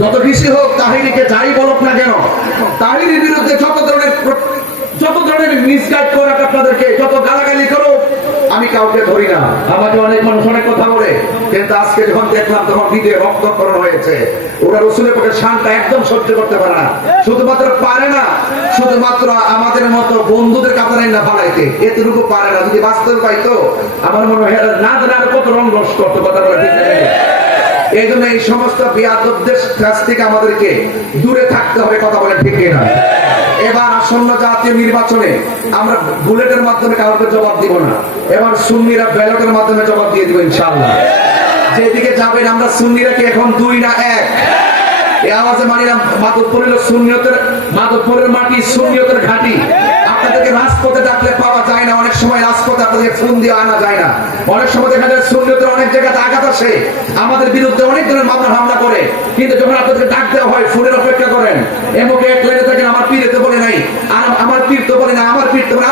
যত বেশি হোক তাহিরিকে যাই বলুক না কেন, তাহিরির বিরুদ্ধে যত ধরনের মিসগাইড করে আপনাদেরকে যত গালাগালি করো, আমি কাউকে ধরি না। আমাকে অনেক মানুষ অনেক কথা বলে, কিন্তু আজকে যখন দেখলাম তখন হৃদয়ে রক্তক্ষরণ হয়েছে। ওরা রসুলের পক্ষে শানটা একদম সহ্য করতে পারে না। শুধুমাত্র পারে না, শুধুমাত্র আমাদের মতো বন্ধুদের কাতারে না বানাইতে, এতটুকু পারে না। যদি বাস্তব পাইতো আমার মনে হয় না জানা কত রং রস করতো। কথা বলে ঠিক নেই। এই জন্য এই সমস্ত বিয়াদবদের কাছ থেকে আমাদেরকে দূরে থাকতে হবে। কথা বলে ঠিক না। এবার আসন্ন জাতীয় নির্বাচনে আমরা বুলেটের মাধ্যমে কাউকে জবাব দিব না। এবার সুন্নিরা ব্যালটের মাধ্যমে জবাব দিয়ে দিব ইনশাআল্লাহ। যেদিকে যাবেন আমরা সুন্নিরা কি এখন 2 না 1? এই আওয়াজে মানি না মাধবপুর হলো সুন্নিয়তের, মাধবপুরের মাটি সুন্নিয়তের ঘাঁটি। আপনাদেরকে রাজপথে ডাকলে পাওয়া যায় না, অনেক সময় রাজপথে আপনাদের ফোন দিয়ে আনা যায় না। অনেক সময় দেখা যায় সুন্নিয়তের অনেক জায়গাতে আঘাত আসে, আমাদের বিরুদ্ধে অনেক ধরনের মামলা হামলা করে, কিন্তু যখন আপনাদেরকে ডাক দেওয়া হয় ফোনের অপেক্ষা করেন। এমকে এক লাইনে থাকেন, আমার পীর তো বলে নাই, আর আমার পীর তো বলে না, আমার পীর তো বলে।